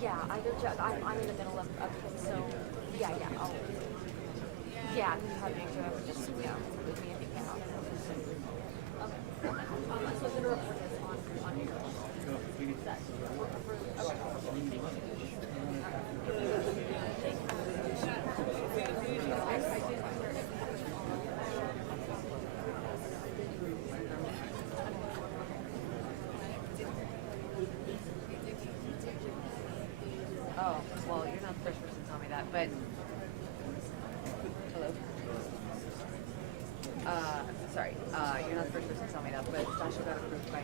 Yeah, I'm in the middle of so yeah, yeah, I'm gonna have to just, yeah, with me if you can. Okay. So I'm gonna report this on your Oh, well, you're not the first person to tell me that, but hello. Sorry, you're not the first person to tell me that, but Sasha got approved by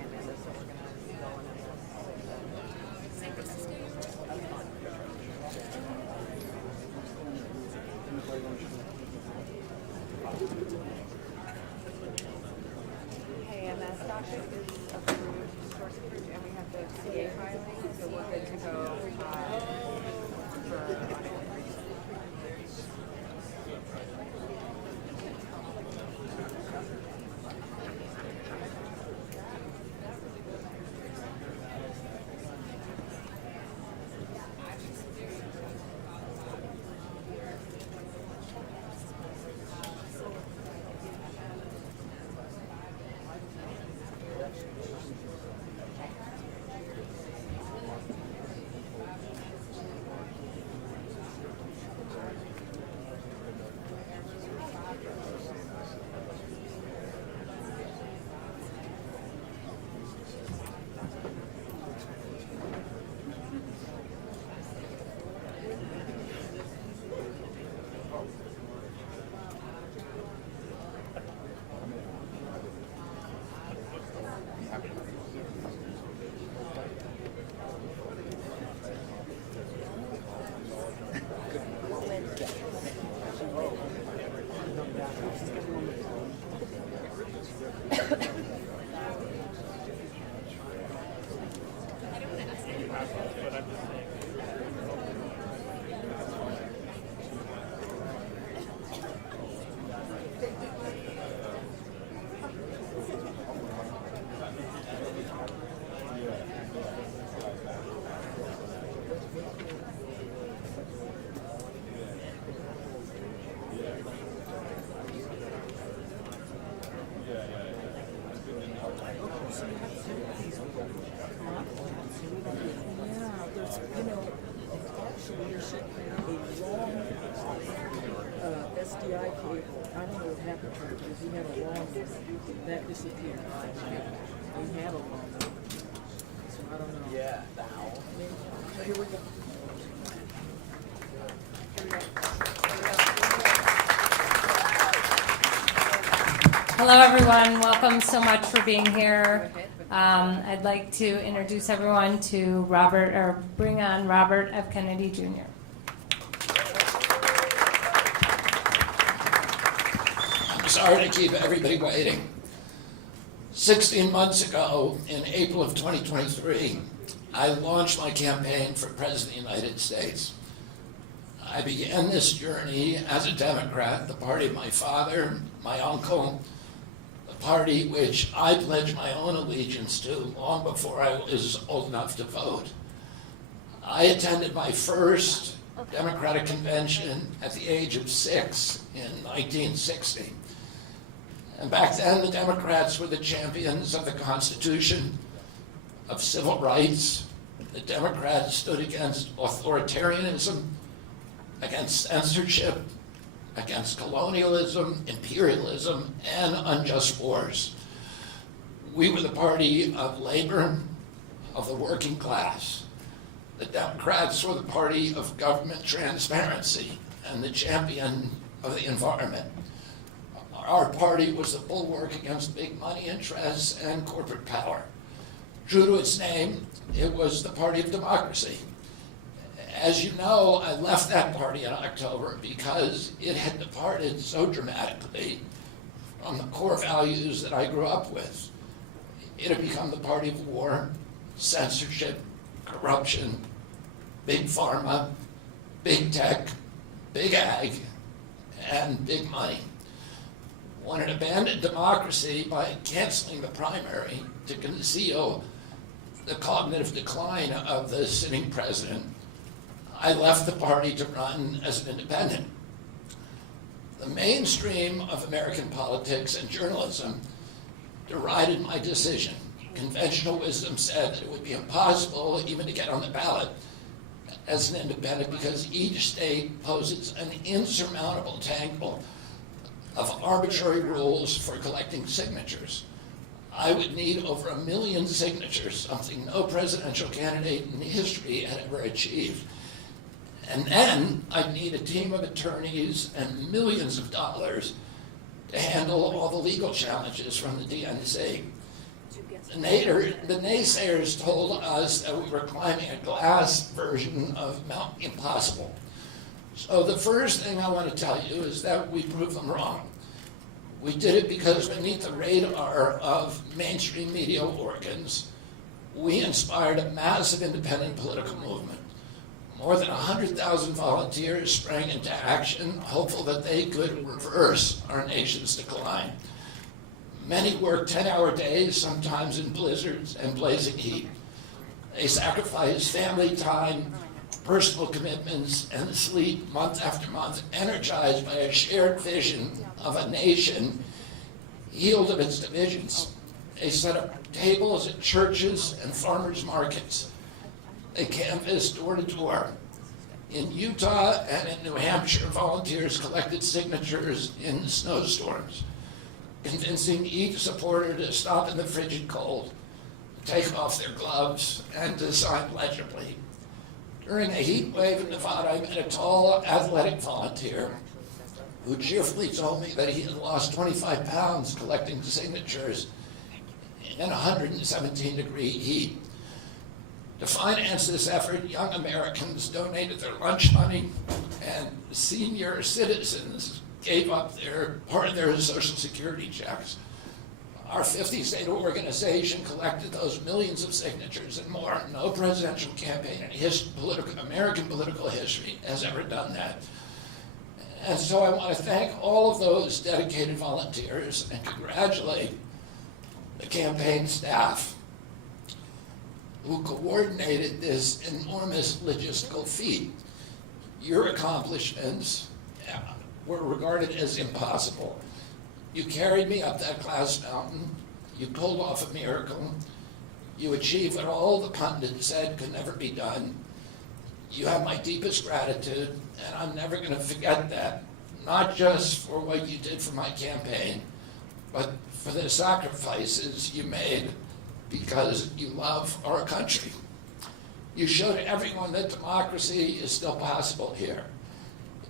SDI cable, I don't know what happened to it, because he had a long one. That disappeared. He had a long one. So I don't know. Yeah. So here we go. Hello, everyone. Welcome so much for being here. I'd like to introduce everyone to Robert, or bring on Robert F. Kennedy Jr. I'm sorry to keep everybody waiting. 16 months ago, in April of 2023, I launched my campaign for President of the United States. I began this journey as a Democrat, the party of my father, my uncle, the party which I pledged my own allegiance to long before I was old enough to vote. I attended my first Democratic convention at the age of 6 in 1960. And back then, the Democrats were the champions of the Constitution, of civil rights. The Democrats stood against authoritarianism, against censorship, against colonialism, imperialism, and unjust wars. We were the party of labor, of the working class. The Democrats were the party of government transparency and the champion of the environment. Our party was the bulwark against big money interests and corporate power. True to its name, it was the party of democracy. As you know, I left that party in October because it had departed so dramatically from the core values that I grew up with. It had become the party of war, censorship, corruption, big pharma, big tech, big ag, and big money. When it abandoned democracy by canceling the primary to conceal the cognitive decline of the sitting president, I left the party to run as an independent. The mainstream of American politics and journalism derided my decision. Conventional wisdom said that it would be impossible even to get on the ballot as an independent because each state poses an insurmountable tangle of arbitrary rules for collecting signatures. I would need over 1 million signatures, something no presidential candidate in history had ever achieved. And then I'd need a team of attorneys and millions of dollars to handle all the legal challenges from the DNC. The naysayers told us that we were climbing a glass version of Mount Impossible. So the first thing I want to tell you is that we proved them wrong. We did it because beneath the radar of mainstream media organs, we inspired a massive independent political movement. More than 100,000 volunteers sprang into action, hopeful that they could reverse our nation's decline. Many worked 10-hour days, sometimes in blizzards and blazing heat. They sacrificed family time, personal commitments, and sleep month after month, energized by a shared vision of a nation healed of its divisions. They set up tables at churches and farmers markets. They canvassed door to door. In Utah and in New Hampshire, volunteers collected signatures in snowstorms, convincing each supporter to stop in the frigid cold, take off their gloves, and to sign legibly. During a heat wave in Nevada, I met a tall, athletic volunteer who cheerfully told me that he had lost 25 pounds collecting signatures in 117-degree heat. To finance this effort, young Americans donated their lunch money, and senior citizens gave up part of their Social Security checks. Our 50-state organization collected those millions of signatures and more. No presidential campaign in American political history has ever done that. And so I want to thank all of those dedicated volunteers and congratulate the campaign staff who coordinated this enormous logistical feat. Your accomplishments were regarded as impossible. You carried me up that glass mountain. You pulled off a miracle. You achieved what all the pundits said could never be done. You have my deepest gratitude, and I'm never going to forget that, not just for what you did for my campaign, but for the sacrifices you made because you love our country. You showed everyone that democracy is still possible here.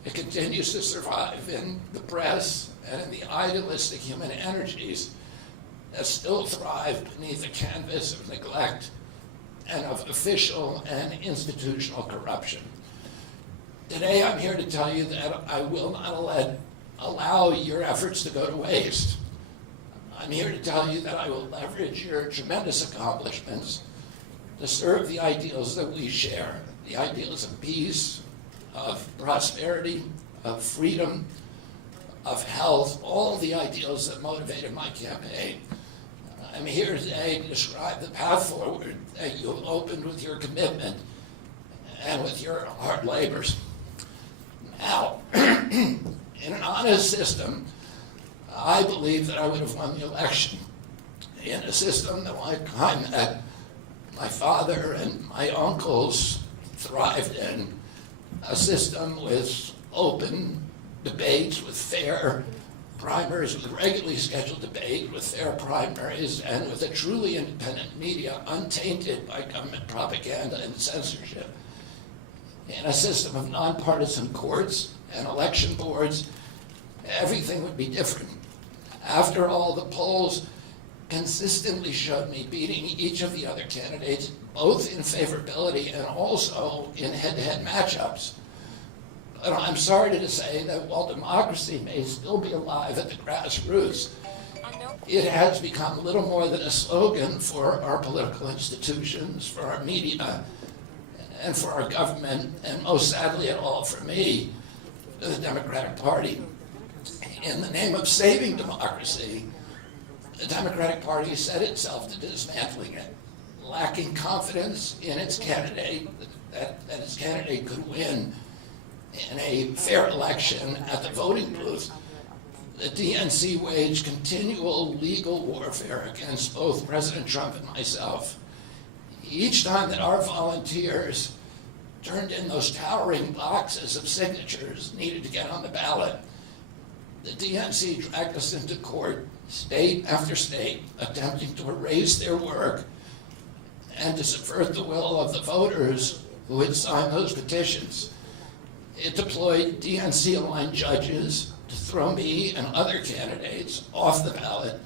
It continues to survive in the press and in the idealistic human energies that still thrive beneath the canvas of neglect and of official and institutional corruption. Today I'm here to tell you that I will not allow your efforts to go to waste. I'm here to tell you that I will leverage your tremendous accomplishments to serve the ideals that we share, the ideals of peace, of prosperity, of freedom, of health, all the ideals that motivated my campaign. I'm here today to describe the path forward that you've opened with your commitment and with your hard labors. Now, in an honest system, I believe that I would have won the election. In a system that my father and my uncles thrived in, a system with open debates, with fair primaries, with regularly scheduled debate, with fair primaries, and with a truly independent media untainted by government propaganda and censorship. In a system of nonpartisan courts and election boards, everything would be different. After all, the polls consistently showed me beating each of the other candidates, both in favorability and also in head-to-head matchups. But I'm sorry to say that while democracy may still be alive at the grassroots, it has become little more than a slogan for our political institutions, for our media, and for our government, and most sadly at all for me, the Democratic Party. In the name of saving democracy, the Democratic Party set itself to dismantling it, lacking confidence in its candidate, that its candidate could win in a fair election at the voting booth. The DNC waged continual legal warfare against both President Trump and myself. Each time that our volunteers turned in those towering boxes of signatures needed to get on the ballot, the DNC dragged us into court, state after state, attempting to erase their work and to subvert the will of the voters who had signed those petitions. It deployed DNC-aligned judges to throw me and other candidates off the ballot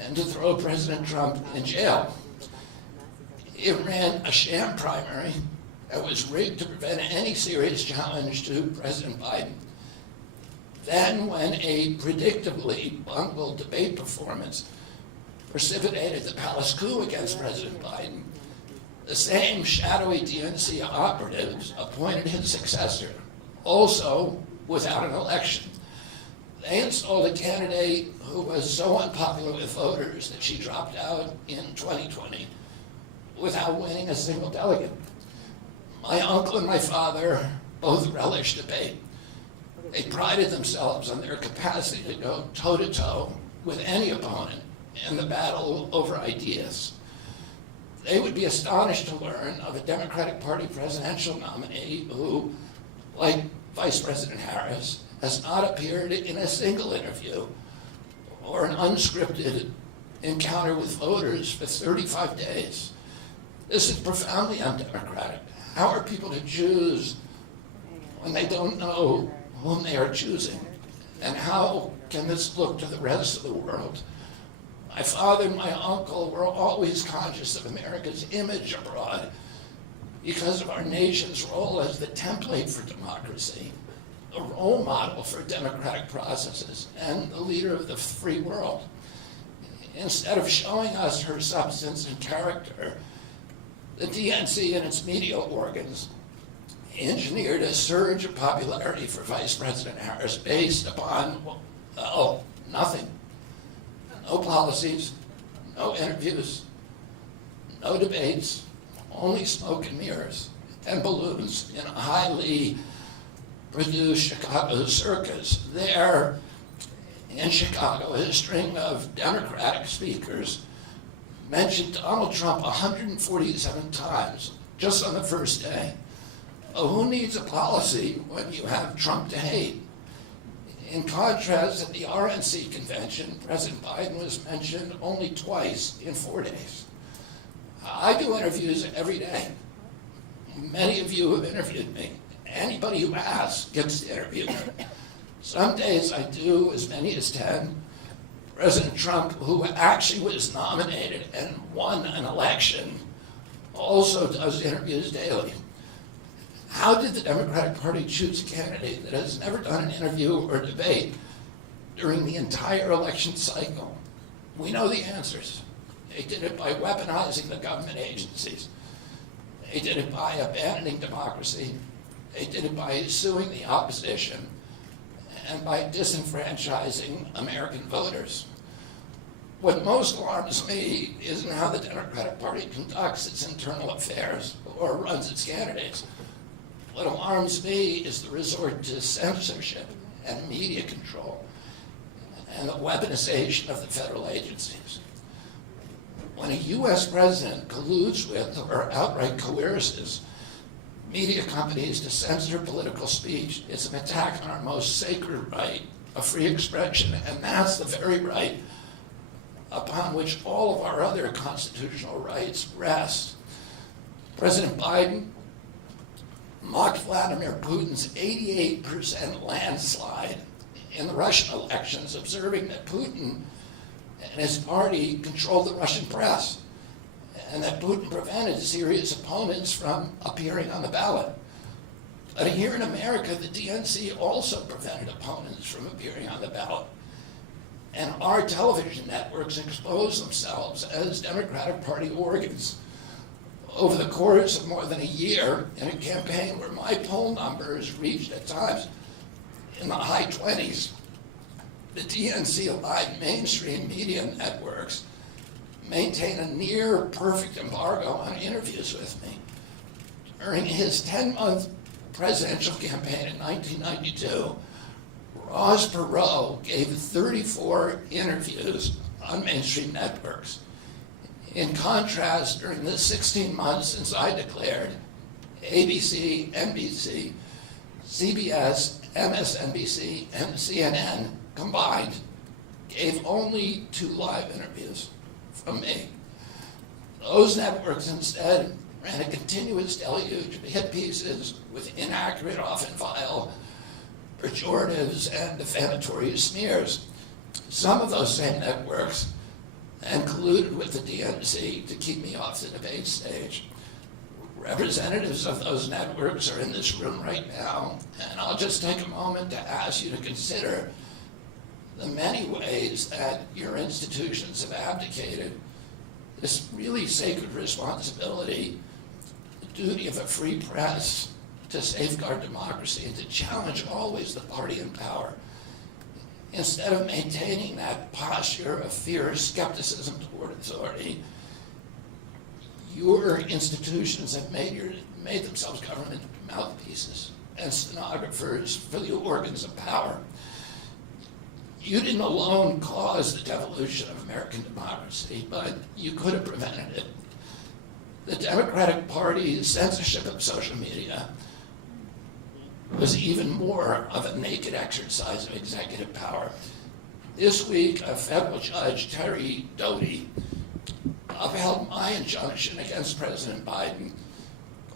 and to throw President Trump in jail. It ran a sham primary that was rigged to prevent any serious challenge to President Biden. Then, when a predictably bungled debate performance precipitated the palace coup against President Biden, the same shadowy DNC operatives appointed his successor, also without an election. They installed a candidate who was so unpopular with voters that she dropped out in 2020 without winning a single delegate. My uncle and my father both relished debate. They prided themselves on their capacity to go toe-to-toe with any opponent in the battle over ideas. They would be astonished to learn of a Democratic Party presidential nominee who, like Vice President Harris, has not appeared in a single interview or an unscripted encounter with voters for 35 days. This is profoundly undemocratic. How are people to choose when they don't know whom they are choosing? And how can this look to the rest of the world? My father and my uncle were always conscious of America's image abroad because of our nation's role as the template for democracy, a role model for democratic processes, and the leader of the free world. Instead of showing us her substance and character, the DNC and its media organs engineered a surge of popularity for Vice President Harris based upon, well, nothing. No policies, no interviews, no debates, only smoke and mirrors and balloons in a highly produced Chicago circus. There in Chicago, a string of Democratic speakers mentioned Donald Trump 147 times just on the first day. Oh, who needs a policy when you have Trump to hate? In contrast, at the RNC convention, President Biden was mentioned only twice in 4 days. I do interviews every day. Many of you have interviewed me. Anybody who asks gets to interview me. Some days I do as many as 10. President Trump, who actually was nominated and won an election, also does interviews daily. How did the Democratic Party choose a candidate that has never done an interview or debate during the entire election cycle? We know the answers. They did it by weaponizing the government agencies. They did it by abandoning democracy. They did it by suing the opposition and by disenfranchising American voters. What most alarms me isn't how the Democratic Party conducts its internal affairs or runs its candidates. What alarms me is the resort to censorship and media control and the weaponization of the federal agencies. When a U.S. president colludes with or outright coerces media companies to censor political speech, it's an attack on our most sacred right of free expression, and that's the very right upon which all of our other constitutional rights rest. President Biden mocked Vladimir Putin's 88% landslide in the Russian elections, observing that Putin and his party controlled the Russian press, and that Putin prevented serious opponents from appearing on the ballot. But here in America, the DNC also prevented opponents from appearing on the ballot. And our television networks expose themselves as Democratic Party organs. Over the course of more than a year, in a campaign where my poll numbers reached at times in the high 20s, the DNC-aligned mainstream media networks maintain a near perfect embargo on interviews with me. During his 10-month presidential campaign in 1992, Ross Perot gave 34 interviews on mainstream networks. In contrast, during the 16 months since I declared, ABC, NBC, CBS, MSNBC, and CNN combined gave only 2 live interviews from me. Those networks instead ran a continuous deluge of hit pieces with inaccurate, often vile, pejoratives and defamatory smears. Some of those same networks and colluded with the DNC to keep me off the debate stage. Representatives of those networks are in this room right now, and I'll just take a moment to ask you to consider the many ways that your institutions have abdicated this really sacred responsibility, the duty of a free press to safeguard democracy and to challenge always the party in power. Instead of maintaining that posture of fear or skepticism toward authority, your institutions have made themselves government mouthpieces and stenographers for the organs of power. You didn't alone cause the devolution of American democracy, but you could have prevented it. The Democratic Party's censorship of social media was even more of a naked exercise of executive power. This week, a federal judge, Terry Doty, upheld my injunction against President Biden,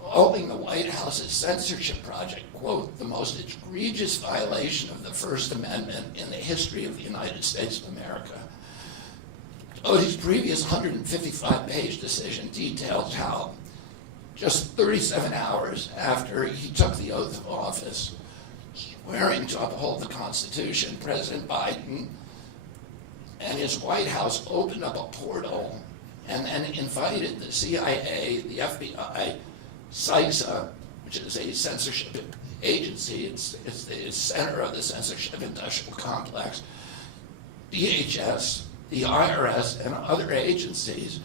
calling the White House's censorship project, quote, the most egregious violation of the First Amendment in the history of the United States of America. Doty's previous 155-page decision details how just 37 hours after he took the oath of office, swearing to uphold the Constitution, President Biden and his White House opened up a portal and then invited the CIA, the FBI, CISA, which is a censorship agency, it's the center of the censorship industrial complex, DHS, the IRS, and other agencies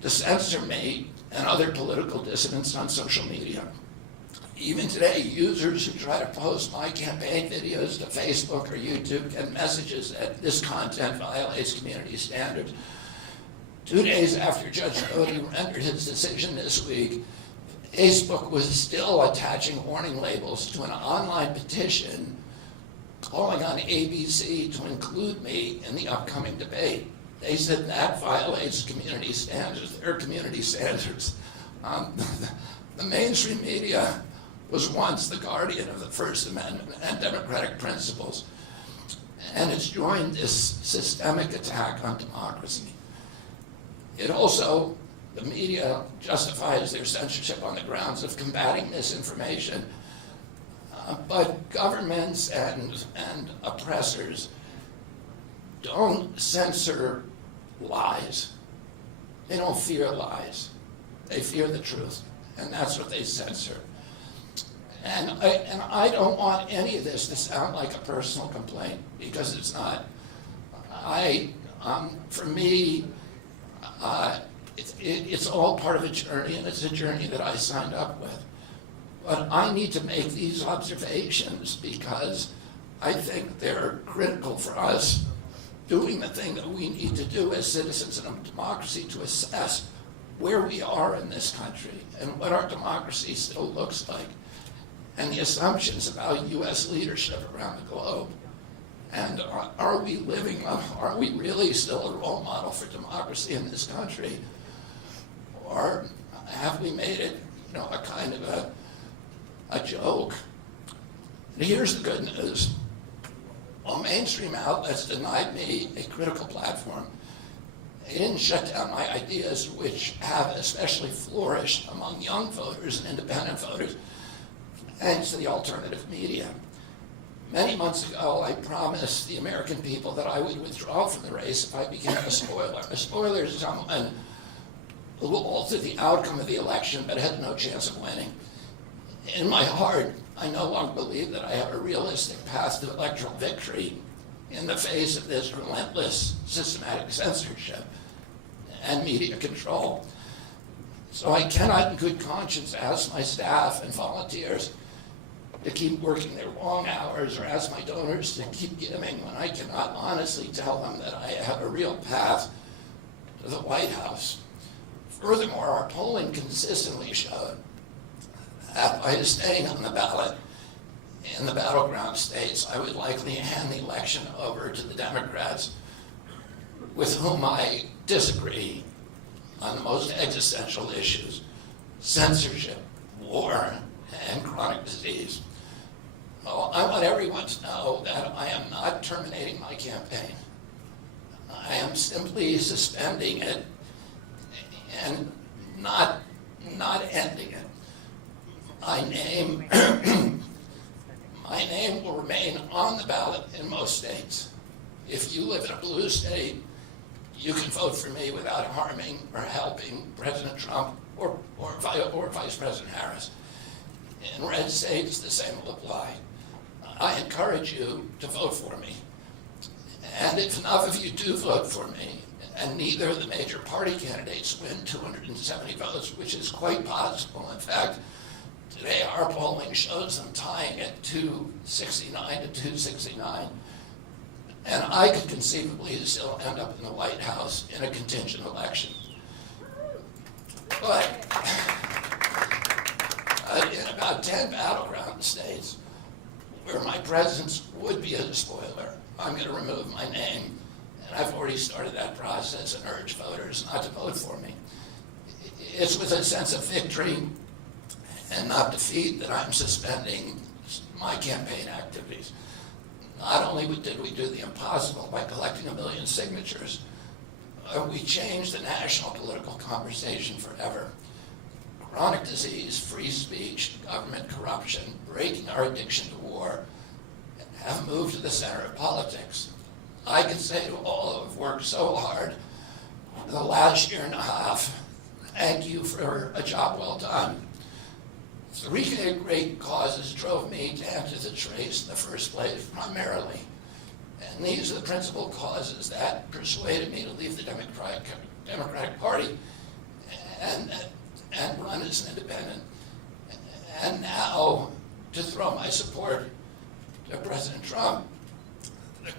to censor me and other political dissidents on social media. Even today, users who try to post my campaign videos to Facebook or YouTube get messages that this content violates community standards. 2 days after Judge Doty rendered his decision this week, Facebook was still attaching warning labels to an online petition calling on ABC to include me in the upcoming debate. They said that violates community standards, their community standards. The mainstream media was once the guardian of the First Amendment and democratic principles, and it's joined this systemic attack on democracy. It also, the media justifies their censorship on the grounds of combating misinformation, but governments and oppressors don't censor lies. They don't fear lies. They fear the truth, and that's what they censor. And I don't want any of this to sound like a personal complaint, because it's not. For me, it's all part of a journey, and it's a journey that I signed up with. But I need to make these observations because I think they're critical for us doing the thing that we need to do as citizens in a democracy to assess where we are in this country and what our democracy still looks like, and the assumptions about U.S. leadership around the globe. And are we really still a role model for democracy in this country? Or have we made it, a kind of a joke? And here's the good news. While mainstream outlets denied me a critical platform, they didn't shut down my ideas, which have especially flourished among young voters and independent voters, thanks to the alternative media. Many months ago, I promised the American people that I would withdraw from the race if I became a spoiler. A spoiler is someone who will alter the outcome of the election but had no chance of winning. In my heart, I no longer believe that I have a realistic path to electoral victory in the face of this relentless, systematic censorship and media control. So I cannot in good conscience ask my staff and volunteers to keep working their long hours or ask my donors to keep giving when I cannot honestly tell them that I have a real path to the White House. Furthermore, our polling consistently showed that by staying on the ballot in the battleground states, I would likely hand the election over to the Democrats, with whom I disagree on the most existential issues: censorship, war, and chronic disease. Well, I want everyone to know that I am not terminating my campaign. I am simply suspending it and not ending it. My name will remain on the ballot in most states. If you live in a blue state, you can vote for me without harming or helping President Trump or Vice President Harris. In red states, the same will apply. I encourage you to vote for me. And if enough of you do vote for me, and neither of the major party candidates win 270 votes, which is quite possible. In fact, today our polling shows them tying at 269 to 269. And I could conceivably still end up in the White House in a contingent election. But in about 10 battleground states where my presence would be a spoiler, I'm going to remove my name. And I've already started that process and urge voters not to vote for me. It's with a sense of victory and not defeat that I'm suspending my campaign activities. Not only did we do the impossible by collecting 1 million signatures, we changed the national political conversation forever. Chronic disease, free speech, government corruption, breaking our addiction to war have moved to the center of politics. I can say to all who have worked so hard in the last year and a half, thank you for a job well done. 3 great causes drove me to enter this race in the first place, primarily. And these are the principal causes that persuaded me to leave the Democratic Party and run as an independent. And now to throw my support to President Trump. The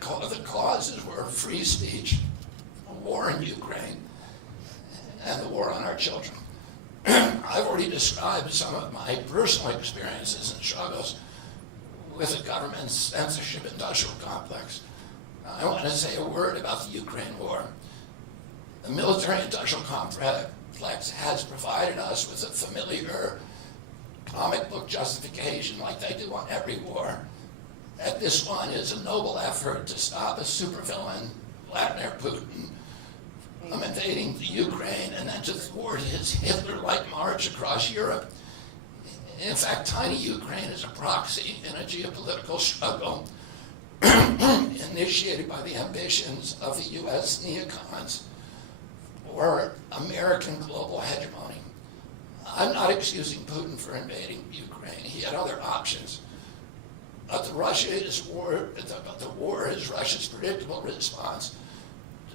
causes were free speech, a war in Ukraine, and the war on our children. I've already described some of my personal experiences and struggles with the government's censorship industrial complex. I want to say a word about the Ukraine war. The military-industrial complex has provided us with a familiar comic book justification like they do on every war, that this one is a noble effort to stop a supervillain, Vladimir Putin, from invading the Ukraine and then to thwart his Hitler-like march across Europe. In fact, tiny Ukraine is a proxy in a geopolitical struggle initiated by the ambitions of the U.S. neocons for American global hegemony. I'm not excusing Putin for invading Ukraine. He had other options. But the war is Russia's predictable response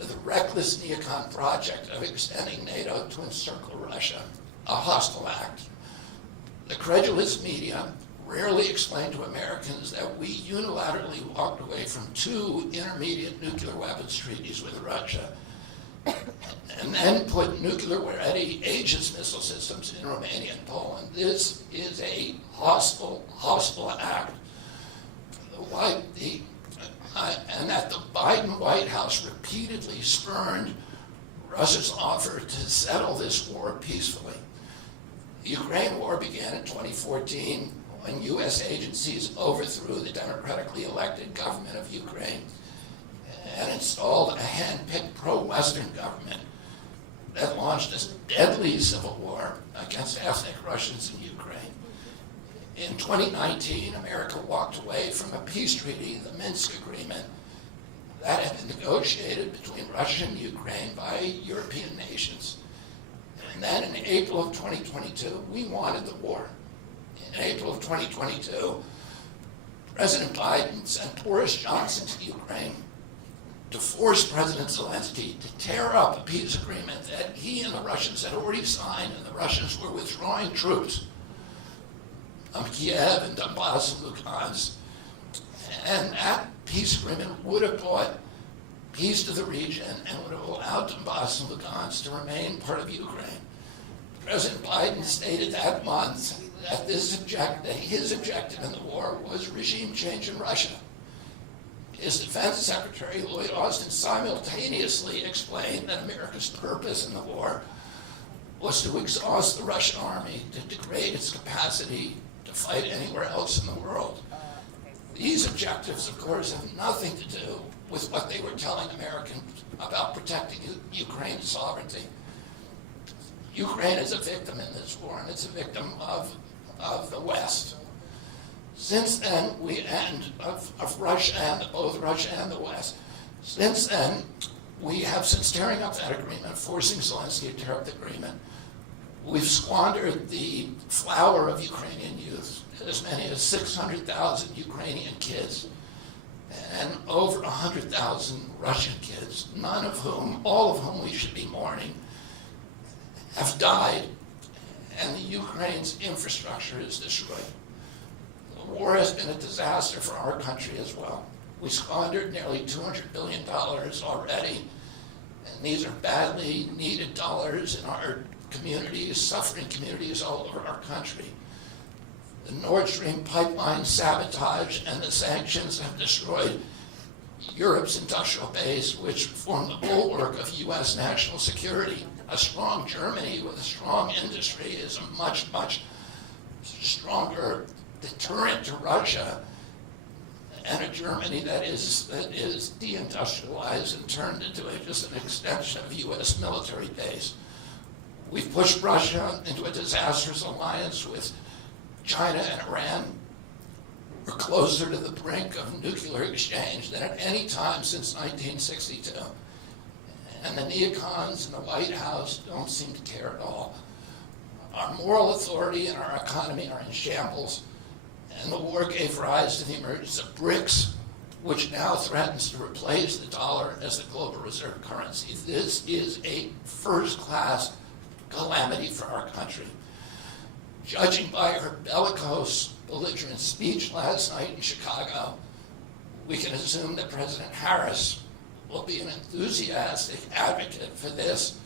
to the reckless neocon project of extending NATO to encircle Russia, a hostile act. The credulous media rarely explain to Americans that we unilaterally walked away from 2 intermediate nuclear weapons treaties with Russia and then put nuclear-ready Aegis missile systems in Romania and Poland. This is a hostile act. And that the Biden White House repeatedly spurned Russia's offer to settle this war peacefully. The Ukraine war began in 2014 when U.S. agencies overthrew the democratically elected government of Ukraine and installed a hand-picked pro-Western government that launched a deadly civil war against ethnic Russians in Ukraine. In 2019, America walked away from a peace treaty, the Minsk Agreement, that had been negotiated between Russia and Ukraine by European nations. And then in April of 2022, we wanted the war. In April of 2022, President Biden sent Boris Johnson to Ukraine to force President Zelensky to tear up a peace agreement that he and the Russians had already signed, and the Russians were withdrawing troops from Kiev and Donbass and Lugansk. And that peace agreement would have brought peace to the region and would have allowed Donbass and Lugansk to remain part of Ukraine. President Biden stated that month that his objective in the war was regime change in Russia. His Defense Secretary, Lloyd Austin, simultaneously explained that America's purpose in the war was to exhaust the Russian army, to degrade its capacity to fight anywhere else in the world. These objectives, of course, have nothing to do with what they were telling Americans about protecting Ukraine's sovereignty. Ukraine is a victim in this war, and it's a victim of the West. Since then, of Russia and both Russia and the West. Since then, we have, since tearing up that agreement, forcing Zelensky to tear up the agreement, we've squandered the flower of Ukrainian youth, as many as 600,000 Ukrainian kids, and over 100,000 Russian kids, all of whom we should be mourning, have died, and the Ukraine's infrastructure is destroyed. The war has been a disaster for our country as well. We squandered nearly $200 billion already, and these are badly needed dollars in our communities, suffering communities all over our country. The Nord Stream pipeline sabotage and the sanctions have destroyed Europe's industrial base, which formed the bulwark of U.S. national security. A strong Germany with a strong industry is a much, much stronger deterrent to Russia, and a Germany that is deindustrialized and turned into just an extension of U.S. military base. We've pushed Russia into a disastrous alliance with China and Iran. We're closer to the brink of nuclear exchange than at any time since 1962. And the neocons in the White House don't seem to care at all. Our moral authority and our economy are in shambles, and the war gave rise to the emergence of BRICS, which now threatens to replace the dollar as the global reserve currency. This is a first-class calamity for our country. Judging by her bellicose, belligerent speech last night in Chicago, we can assume that President Harris will be an enthusiastic advocate for this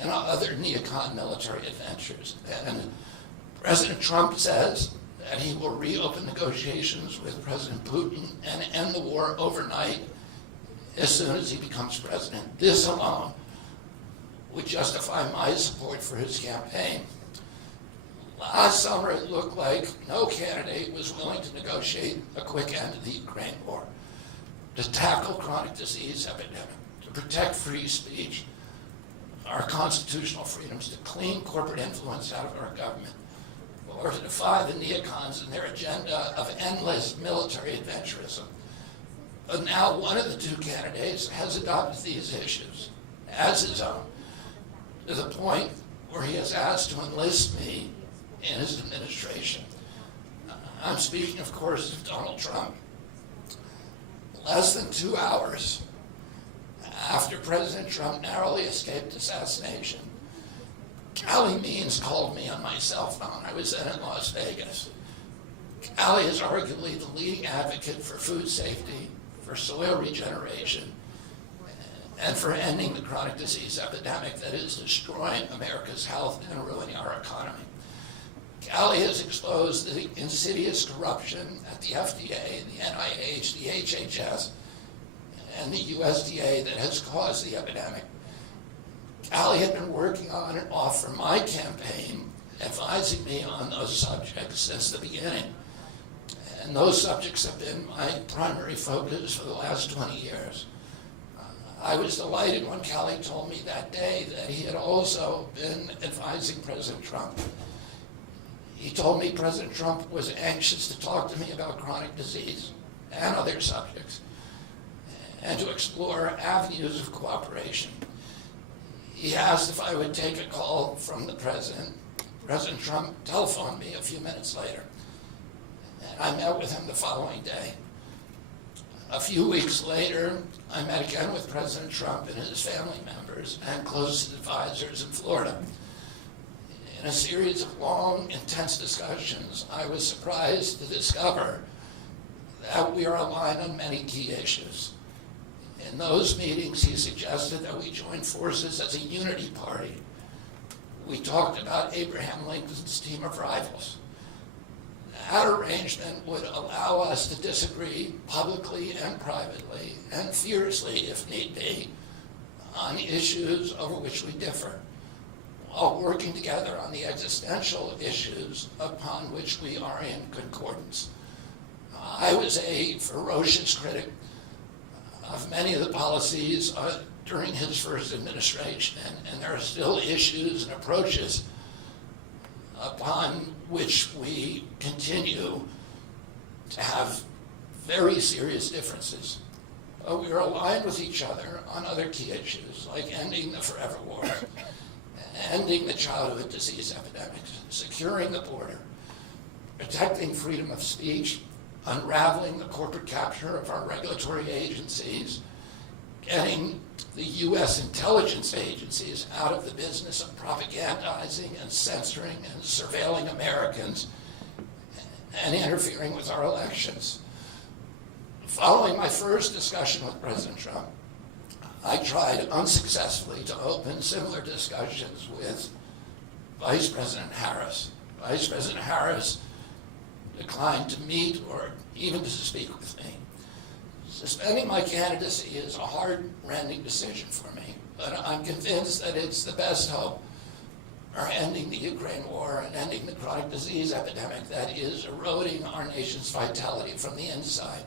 and other neocon military adventures. And President Trump says that he will reopen negotiations with President Putin and end the war overnight as soon as he becomes president. This alone would justify my support for his campaign. Last summer, it looked like no candidate was willing to negotiate a quick end to the Ukraine war, to tackle chronic disease epidemic, to protect free speech, our constitutional freedoms, to clean corporate influence out of our government, or to defy the neocons and their agenda of endless military adventurism. But now one of the two candidates has adopted these issues as his own, to the point where he has asked to enlist me in his administration. I'm speaking, of course, of Donald Trump. Less than 2 hours after President Trump narrowly escaped assassination, Callie Means called me on my cell phone. I was then in Las Vegas. Callie is arguably the leading advocate for food safety, for soil regeneration, and for ending the chronic disease epidemic that is destroying America's health and ruining our economy. Callie has exposed the insidious corruption at the FDA, the NIH, the HHS, and the USDA that has caused the epidemic. Callie had been working on and off for my campaign, advising me on those subjects since the beginning. And those subjects have been my primary focus for the last 20 years. I was delighted when Callie told me that day that he had also been advising President Trump. He told me President Trump was anxious to talk to me about chronic disease and other subjects, and to explore avenues of cooperation. He asked if I would take a call from the president. President Trump telephoned me a few minutes later, and I met with him the following day. A few weeks later, I met again with President Trump and his family members and closest advisors in Florida. In a series of long, intense discussions, I was surprised to discover that we are aligned on many key issues. In those meetings, he suggested that we join forces as a unity party. We talked about Abraham Lincoln's team of rivals. That arrangement would allow us to disagree publicly and privately, and fiercely if need be, on issues over which we differ, while working together on the existential issues upon which we are in concordance. I was a ferocious critic of many of the policies during his first administration, and there are still issues and approaches upon which we continue to have very serious differences. We are aligned with each other on other key issues, like ending the forever wars, ending the childhood disease epidemics, securing the border, protecting freedom of speech, unraveling the corporate capture of our regulatory agencies, getting the U.S. intelligence agencies out of the business of propagandizing and censoring and surveilling Americans, and interfering with our elections. Following my first discussion with President Trump, I tried unsuccessfully to open similar discussions with Vice President Harris. Vice President Harris declined to meet or even to speak with me. Suspending my candidacy is a heart-rending decision for me, but I'm convinced that it's the best hope for ending the Ukraine war and ending the chronic disease epidemic that is eroding our nation's vitality from the inside,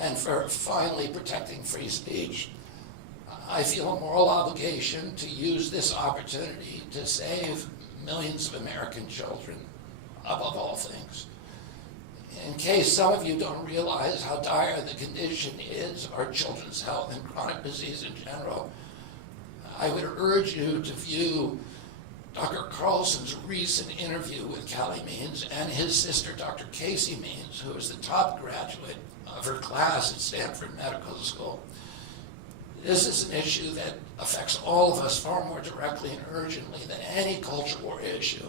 and for finally protecting free speech. I feel a moral obligation to use this opportunity to save millions of American children, above all things. In case some of you don't realize how dire the condition is, our children's health and chronic disease in general, I would urge you to view Dr. Carlson's recent interview with Callie Means and his sister, Dr. Casey Means, who is the top graduate of her class at Stanford Medical School. This is an issue that affects all of us far more directly and urgently than any culture war issue,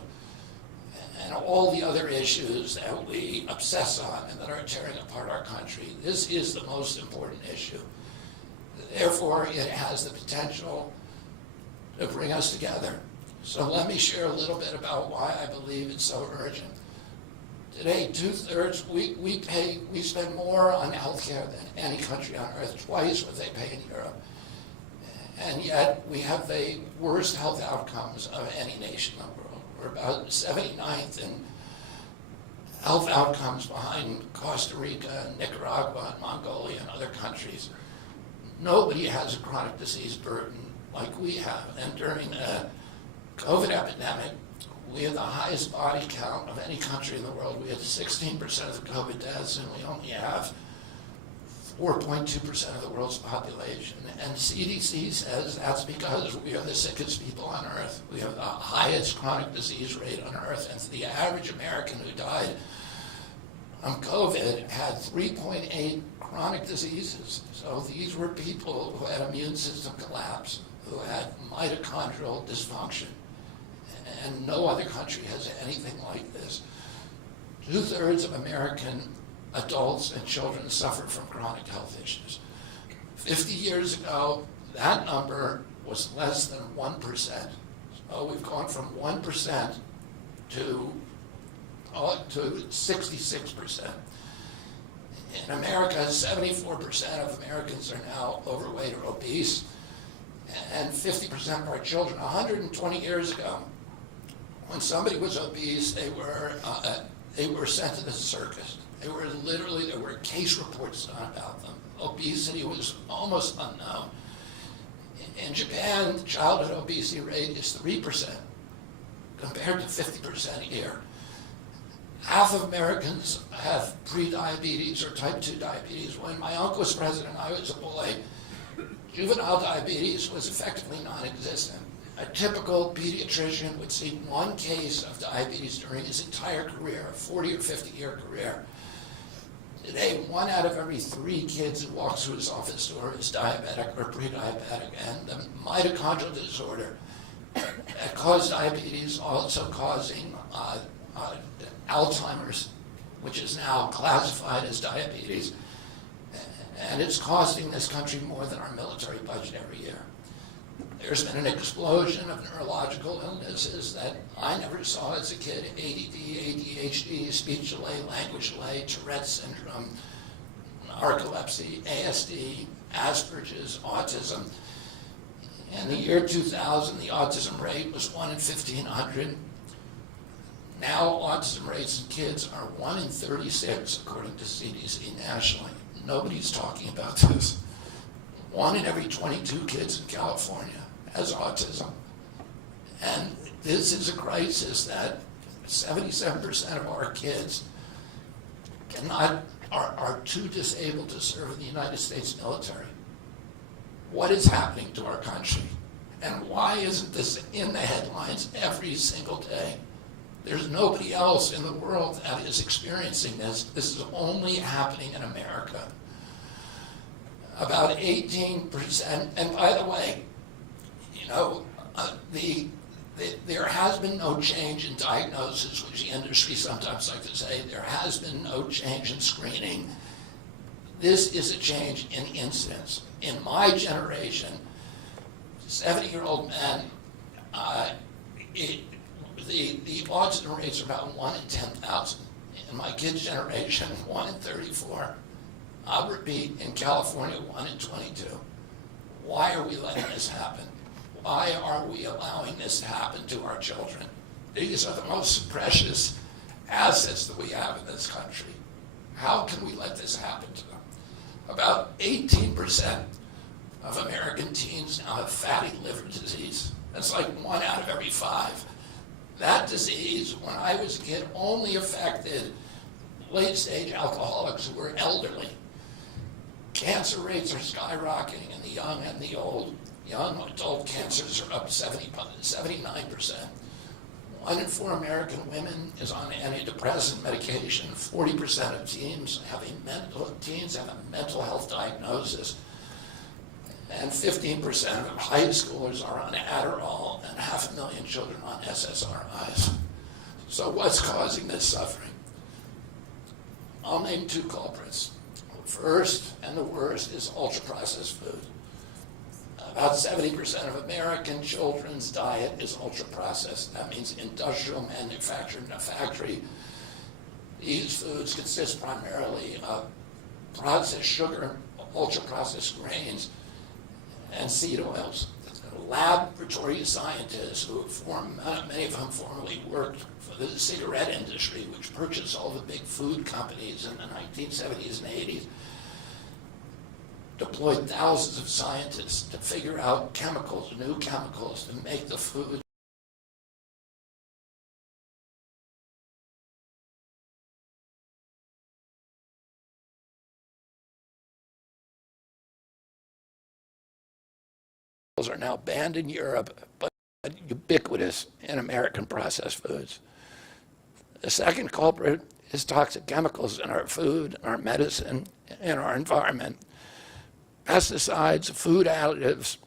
and all the other issues that we obsess on and that are tearing apart our country. This is the most important issue. Therefore, it has the potential to bring us together. So let me share a little bit about why I believe it's so urgent Today, 2/3, we spend more on healthcare than any country on earth, twice what they pay in Europe. And yet, we have the worst health outcomes of any nation in the world. We're about 79th in health outcomes behind Costa Rica, Nicaragua, and Mongolia, and other countries. Nobody has a chronic disease burden like we have. And during the COVID epidemic, we had the highest body count of any country in the world. We had 16% of the COVID deaths, and we only have 4.2% of the world's population. And CDC says that's because we are the sickest people on earth. We have the highest chronic disease rate on earth. And the average American who died from COVID had 3.8 chronic diseases. So these were people who had immune system collapse, who had mitochondrial dysfunction. And no other country has anything like this. 2/3 of American adults and children suffer from chronic health issues. 50 years ago, that number was less than 1%. So we've gone from 1% to 66%. In America, 74% of Americans are now overweight or obese, and 50% of our children. 120 years ago, when somebody was obese, they were sent to the circus. There were case reports done about them. Obesity was almost unknown. In Japan, the childhood obesity rate is 3%, compared to 50% here. Half of Americans have pre-diabetes or type 2 diabetes. When my uncle was president, I was a boy, juvenile diabetes was effectively non-existent. A typical pediatrician would see one case of diabetes during his entire career, a 40 or 50-year career. Today, 1 out of every 3 kids who walks through his office door is diabetic or pre-diabetic, and the mitochondrial disorder that caused diabetes also causing Alzheimer's, which is now classified as diabetes, and it's costing this country more than our military budget every year. There's been an explosion of neurological illnesses that I never saw as a kid: ADD, ADHD, speech delay, language delay, Tourette's syndrome, narcolepsy, ASD, Asperger's, autism. In the year 2000, the autism rate was 1 in 1,500. Now autism rates in kids are 1 in 36, according to CDC nationally. Nobody's talking about this. 1 in every 22 kids in California has autism. And this is a crisis that 77% of our kids are too disabled to serve in the United States military. What is happening to our country? And why isn't this in the headlines every single day? There's nobody else in the world that is experiencing this. This is only happening in America. About 18%, and by the way, there has been no change in diagnosis, which the industry sometimes like to say. There has been no change in screening. This is a change in incidence. In my generation, 70-year-old men, the autism rates are about 1 in 10,000. In my kids' generation, 1 in 34. I'll repeat, in California, 1 in 22. Why are we letting this happen? Why are we allowing this to happen to our children? These are the most precious assets that we have in this country. How can we let this happen to them? About 18% of American teens now have fatty liver disease. That's like 1 out of every 5. That disease, when I was a kid, only affected late-stage alcoholics who were elderly. Cancer rates are skyrocketing in the young and the old. Young adult cancers are up 79%. 1 in 4 American women is on antidepressant medication. 40% of teens have a mental health diagnosis. And 15% of high schoolers are on Adderall, and 500,000 children on SSRIs. So what's causing this suffering? I'll name 2 culprits. First, and the worst, is ultra-processed food. About 70% of American children's diet is ultra-processed. That means industrial manufactured in a factory. These foods consist primarily of processed sugar, ultra-processed grains, and seed oils. Laboratory scientists many of whom formerly worked for the cigarette industry, which purchased all the big food companies in the 1970s and 80s, deployed thousands of scientists to figure out chemicals, new chemicals, to make the food are now banned in Europe, but ubiquitous in American processed foods. The second culprit is toxic chemicals in our food, our medicine, and our environment. Pesticides, food additives,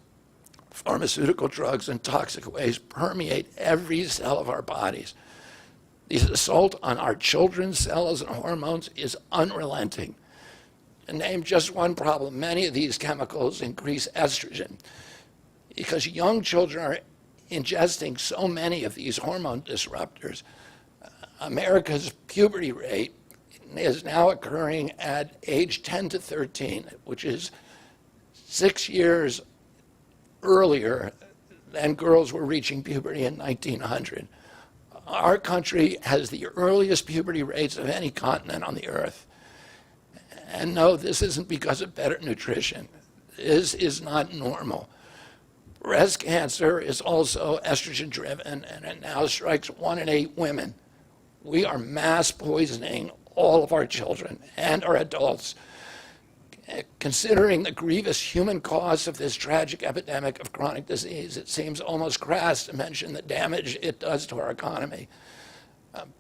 pharmaceutical drugs, and toxic waste permeate every cell of our bodies. The assault on our children's cells and hormones is unrelenting. To name just one problem, many of these chemicals increase estrogen. Because young children are ingesting so many of these hormone disruptors, America's puberty rate is now occurring at age 10 to 13, which is 6 years earlier than girls were reaching puberty in 1900. Our country has the earliest puberty rates of any continent on the earth. And no, this isn't because of better nutrition. This is not normal. Breast cancer is also estrogen driven, and it now strikes 1 in 8 women. We are mass poisoning all of our children and our adults. Considering the grievous human cost of this tragic epidemic of chronic disease, it seems almost crass to mention the damage it does to our economy.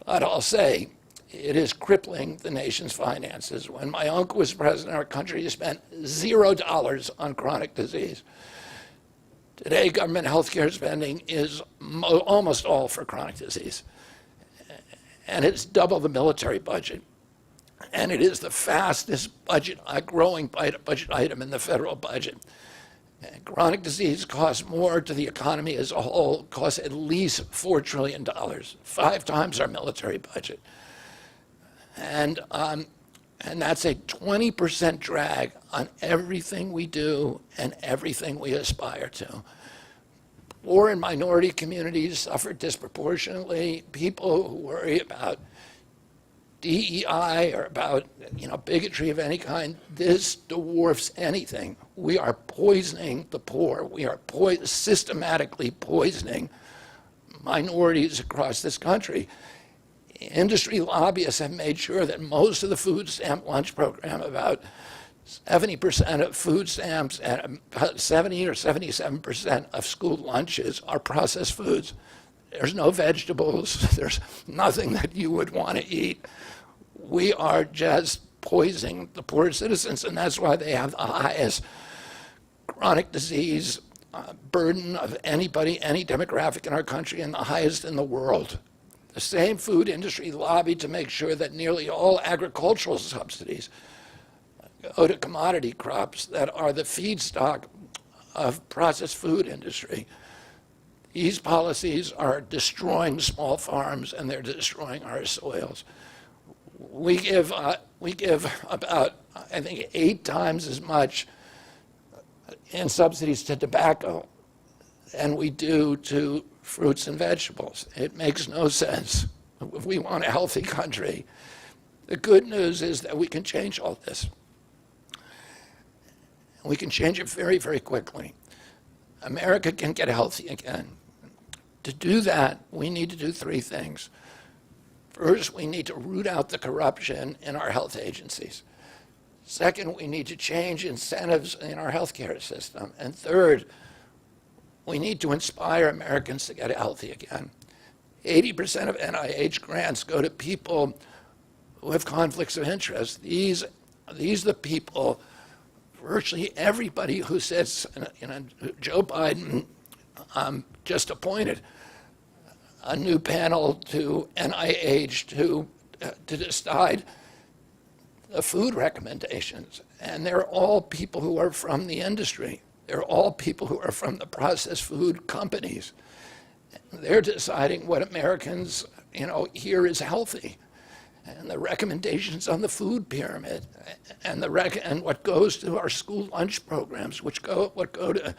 But I'll say, it is crippling the nation's finances. When my uncle was president, our country spent $0 on chronic disease. Today, government health care spending is almost all for chronic disease. And it's double the military budget. And it is the fastest growing budget item in the federal budget. And chronic disease costs more to the economy as a whole, costs at least $4 trillion, 5 times our military budget. And that's a 20% drag on everything we do and everything we aspire to. Poor and minority communities suffer disproportionately. People who worry about DEI or about bigotry of any kind, this dwarfs anything. We are poisoning the poor. We are systematically poisoning minorities across this country. Industry lobbyists have made sure that most of the food stamp lunch program, about 70% of food stamps and about 70 or 77% of school lunches are processed foods. There's no vegetables. There's nothing that you would want to eat. We are just poisoning the poor citizens, and that's why they have the highest chronic disease burden of anybody, any demographic in our country, and the highest in the world. The same food industry lobbied to make sure that nearly all agricultural subsidies go to commodity crops that are the feedstock of processed food industry. These policies are destroying small farms, and they're destroying our soils. We give about, I think, 8 times as much in subsidies to tobacco than we do to fruits and vegetables. It makes no sense if we want a healthy country. The good news is that we can change all this. We can change it very, very quickly. America can get healthy again. To do that, we need to do 3 things. First, we need to root out the corruption in our health agencies. Second, we need to change incentives in our healthcare system. And third, we need to inspire Americans to get healthy again. 80% of NIH grants go to people who have conflicts of interest. These are the people, virtually everybody who sits, Joe Biden just appointed a new panel to NIH to decide the food recommendations. And they're all people who are from the industry. They're all people who are from the processed food companies. They're deciding what Americans, hear is healthy. and the recommendations on the food pyramid, and and what goes to our school lunch programs, what go to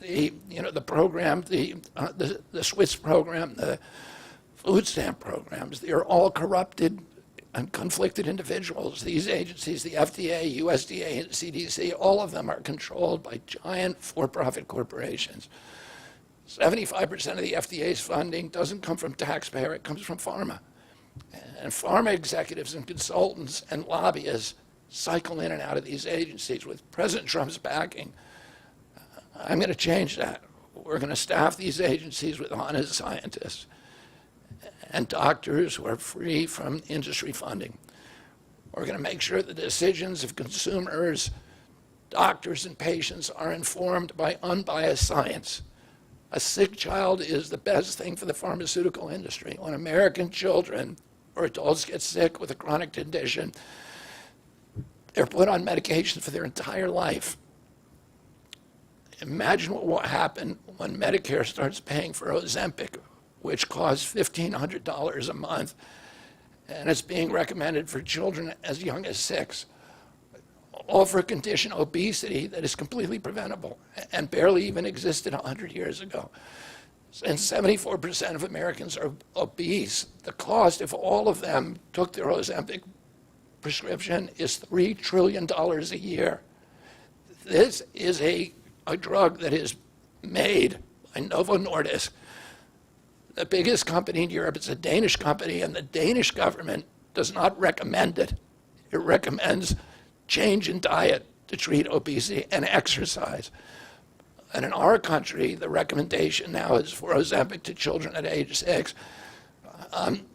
the program, the Swiss program, the food stamp programs. They are all corrupted and conflicted individuals. These agencies, the FDA, USDA, and CDC, all of them are controlled by giant for-profit corporations. 75% of the FDA's funding doesn't come from taxpayer, it comes from pharma. And pharma executives and consultants and lobbyists cycle in and out of these agencies. With President Trump's backing, I'm going to change that. We're going to staff these agencies with honest scientists and doctors who are free from industry funding. We're going to make sure the decisions of consumers, doctors, and patients are informed by unbiased science. A sick child is the best thing for the pharmaceutical industry. When American children or adults get sick with a chronic condition, they're put on medication for their entire life. Imagine what will happen when Medicare starts paying for Ozempic, which costs $1,500 a month, and it's being recommended for children as young as 6, all for a condition, obesity, that is completely preventable and barely even existed 100 years ago. And 74% of Americans are obese. The cost, if all of them took their Ozempic prescription, is $3 trillion a year. This is a drug that is made by Novo Nordisk, the biggest company in Europe. It's a Danish company, and the Danish government does not recommend it. It recommends change in diet to treat obesity and exercise. And in our country, the recommendation now is for Ozempic to children at age 6.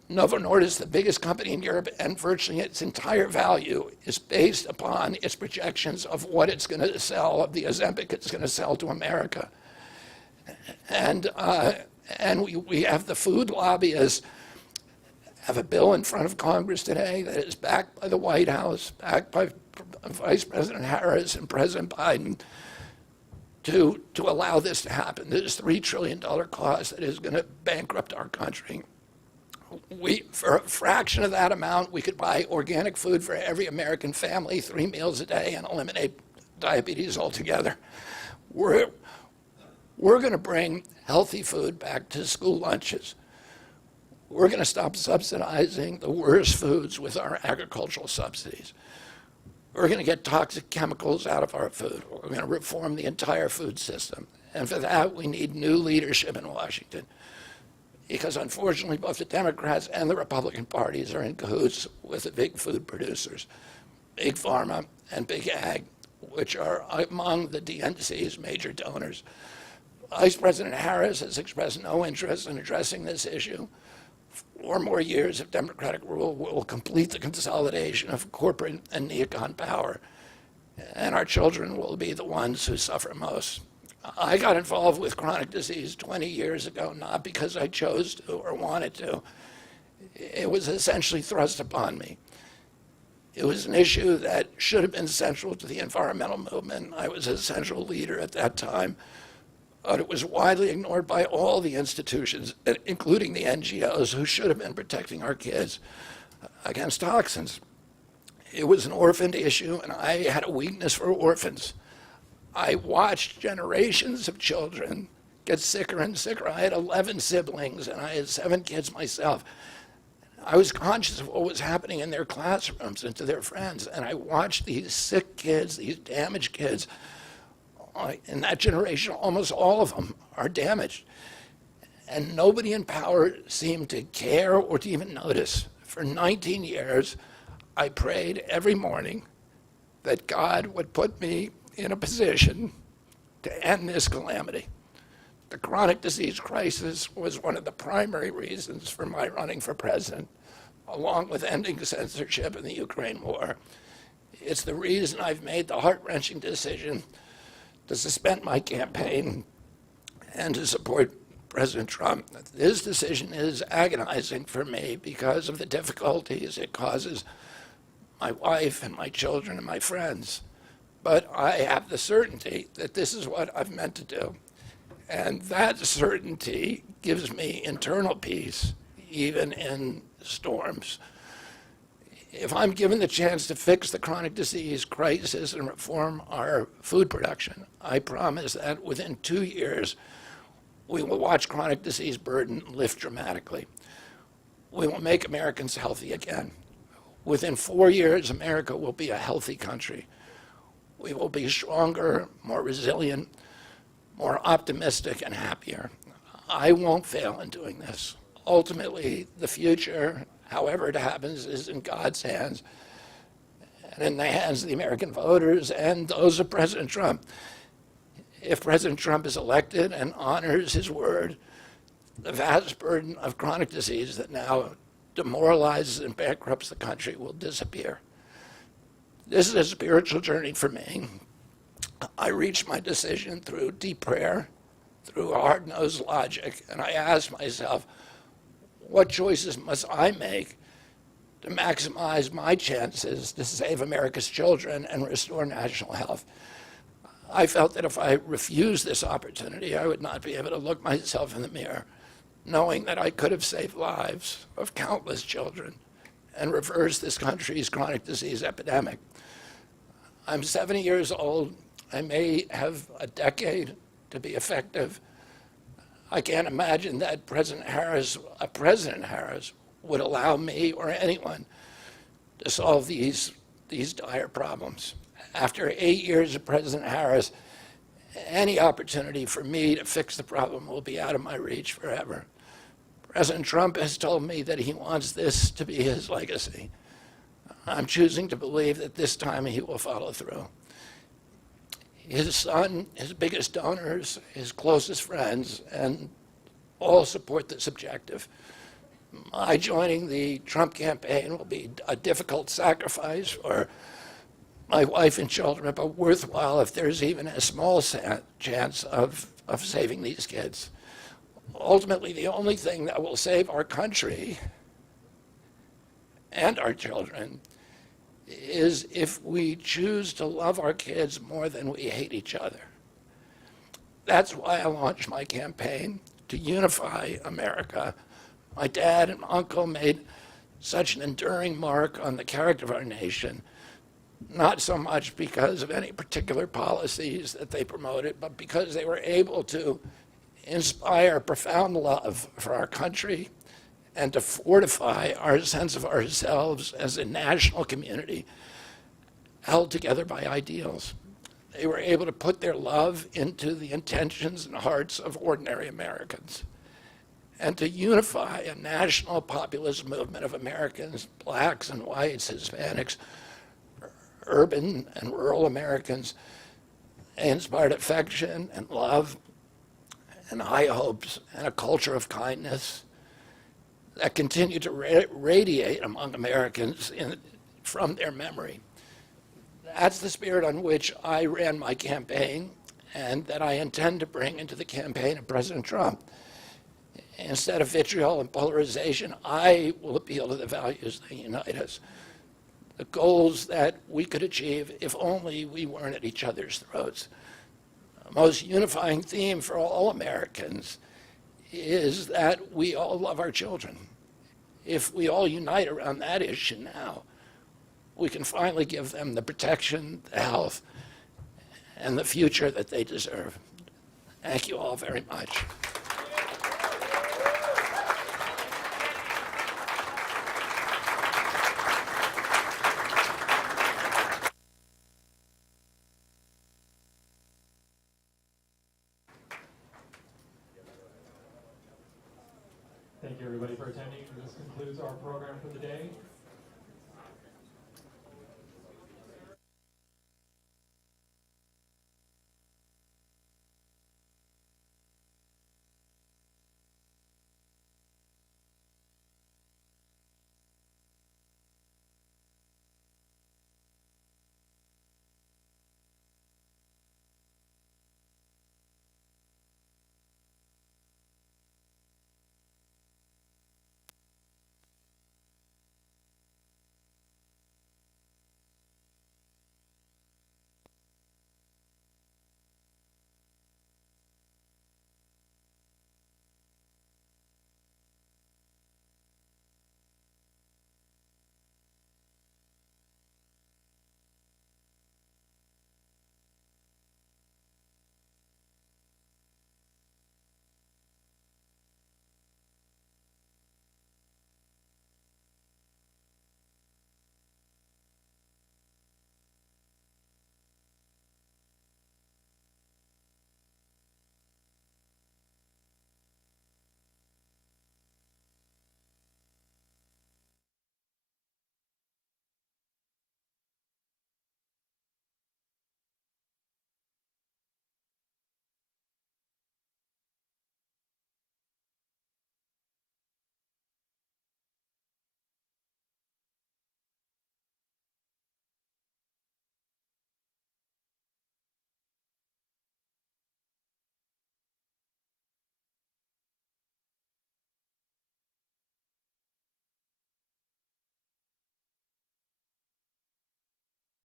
Novo Nordisk, the biggest company in Europe, and virtually its entire value is based upon its projections of what it's going to sell, of the Ozempic it's going to sell to America. And we have the food lobbyists have a bill in front of Congress today that is backed by the White House, backed by Vice President Harris and President Biden, to allow this to happen. This $3 trillion cost that is going to bankrupt our country. For a fraction of that amount, we could buy organic food for every American family, 3 meals a day, and eliminate diabetes altogether. We're going to bring healthy food back to school lunches. We're going to stop subsidizing the worst foods with our agricultural subsidies. We're going to get toxic chemicals out of our food. We're going to reform the entire food system. And for that, we need new leadership in Washington. Because unfortunately, both the Democrats and the Republican parties are in cahoots with the big food producers, Big Pharma and Big Ag, which are among the DNC's major donors. Vice President Harris has expressed no interest in addressing this issue. 4 more years of Democratic rule will complete the consolidation of corporate and neocon power, and our children will be the ones who suffer most. I got involved with chronic disease 20 years ago, not because I chose to or wanted to. It was essentially thrust upon me. It was an issue that should have been central to the environmental movement. I was a central leader at that time, but it was widely ignored by all the institutions, including the NGOs, who should have been protecting our kids against toxins. It was an orphaned issue, and I had a weakness for orphans. I watched generations of children get sicker and sicker. I had 11 siblings, and I had 7 kids myself. I was conscious of what was happening in their classrooms and to their friends, and I watched these sick kids, these damaged kids. In that generation, almost all of them are damaged. And nobody in power seemed to care or to even notice. For 19 years, I prayed every morning that God would put me in a position to end this calamity. The chronic disease crisis was one of the primary reasons for my running for president, along with ending censorship in the Ukraine war. It's the reason I've made the heart-wrenching decision to suspend my campaign and to support President Trump. This decision is agonizing for me because of the difficulties it causes my wife and my children and my friends. But I have the certainty that this is what I've meant to do. And that certainty gives me internal peace, even in storms. If I'm given the chance to fix the chronic disease crisis and reform our food production, I promise that within 2 years, we will watch chronic disease burden lift dramatically. We will make Americans healthy again. Within 4 years, America will be a healthy country. We will be stronger, more resilient, more optimistic, and happier. I won't fail in doing this. Ultimately, the future, however it happens, is in God's hands and in the hands of the American voters and those of President Trump. If President Trump is elected and honors his word, the vast burden of chronic disease that now demoralizes and bankrupts the country will disappear. This is a spiritual journey for me. I reached my decision through deep prayer, through hard-nosed logic, and I asked myself, what choices must I make to maximize my chances to save America's children and restore national health? I felt that if I refused this opportunity, I would not be able to look myself in the mirror, knowing that I could have saved lives of countless children and reversed this country's chronic disease epidemic. I'm 70 years old. I may have a decade to be effective. I can't imagine that President Harris would allow me or anyone to solve these dire problems. After 8 years of President Harris, any opportunity for me to fix the problem will be out of my reach forever. President Trump has told me that he wants this to be his legacy. I'm choosing to believe that this time he will follow through. His son, his biggest donors, his closest friends, and all support this objective. My joining the Trump campaign will be a difficult sacrifice for my wife and children, but worthwhile if there's even a small chance of saving these kids. Ultimately, the only thing that will save our country and our children is if we choose to love our kids more than we hate each other. That's why I launched my campaign to unify America. My dad and uncle made such an enduring mark on the character of our nation, not so much because of any particular policies that they promoted, but because they were able to inspire profound love for our country and to fortify our sense of ourselves as a national community held together by ideals. They were able to put their love into the intentions and hearts of ordinary Americans and to unify a national populist movement of Americans, blacks and whites, Hispanics, urban and rural Americans. They inspired affection and love and high hopes and a culture of kindness that continue to radiate among Americans from their memory. That's the spirit on which I ran my campaign and that I intend to bring into the campaign of President Trump. Instead of vitriol and polarization, I will appeal to the values that unite us, the goals that we could achieve if only we weren't at each other's throats. The most unifying theme for all Americans is that we all love our children. If we all unite around that issue now, we can finally give them the protection, the health, and the future that they deserve. Thank you all very much. Thank you, everybody, for attending. This concludes our program for the day.